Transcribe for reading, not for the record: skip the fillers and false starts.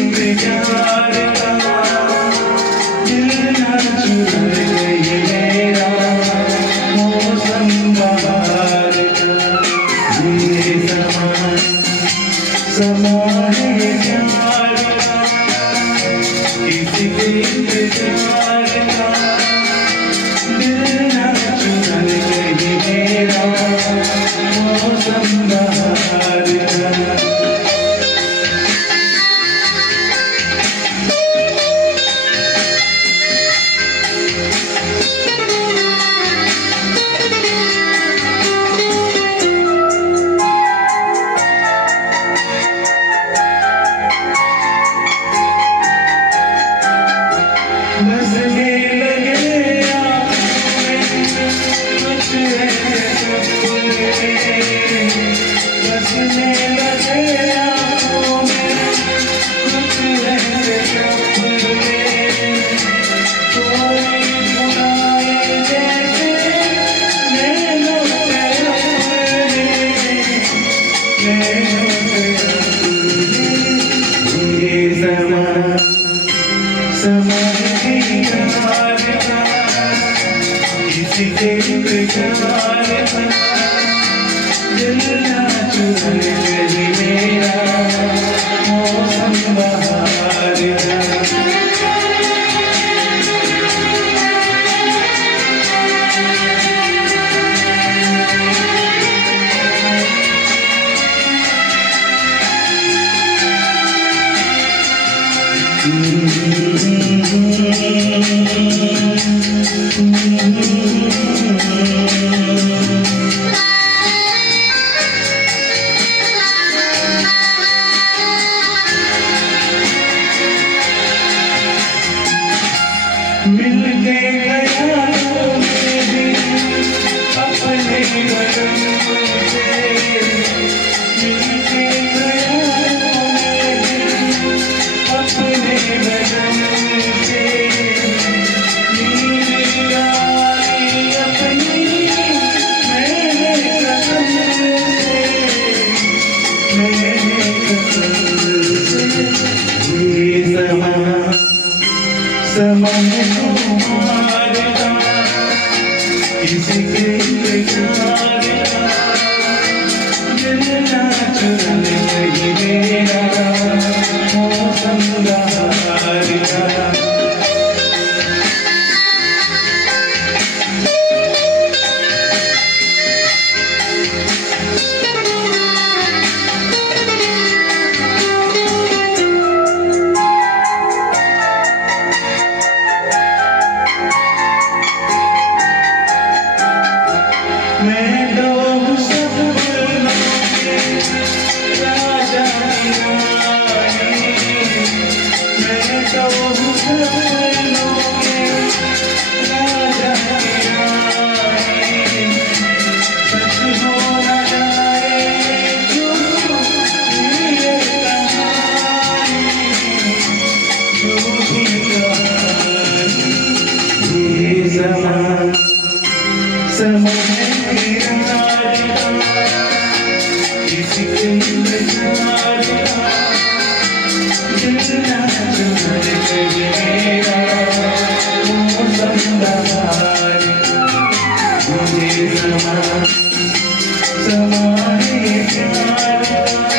इंतजार का दिल ना चुरा ये मेरा मौसम बहार का ये समा है प्यार का किसी के इंतजार का दिल ना चुरा ये मेरा मौसम बहार का बसने लगे आँखों में कुछ ऐसे सपने बसने लगे आँखों में कुछ ऐसे सपने कोई बुलाए जैसे नैनों से अपने ये समा इंतजार का किसी के इंतजार का दिल ना चुरा ये मेरा मौसम बहार का मिलके ख्यालों में भी अपने वतन से मिलके ख्यालों में भी अपने वतन से नींद आई अपनी मैंने कसम से ये समा तुम्हार का किसी के इंतजार का दिल ना चुरा ये मेरा मौसम बहार का मैं तो सब राजा की रानी मैं तो सब राजा की रानी सच हो न जाए जो ये कहानी झूठी कहानी ये समा किसी के इंतजार का दिल ना चुरा ये मेरा मौसम बहार का ये समा है प्यार का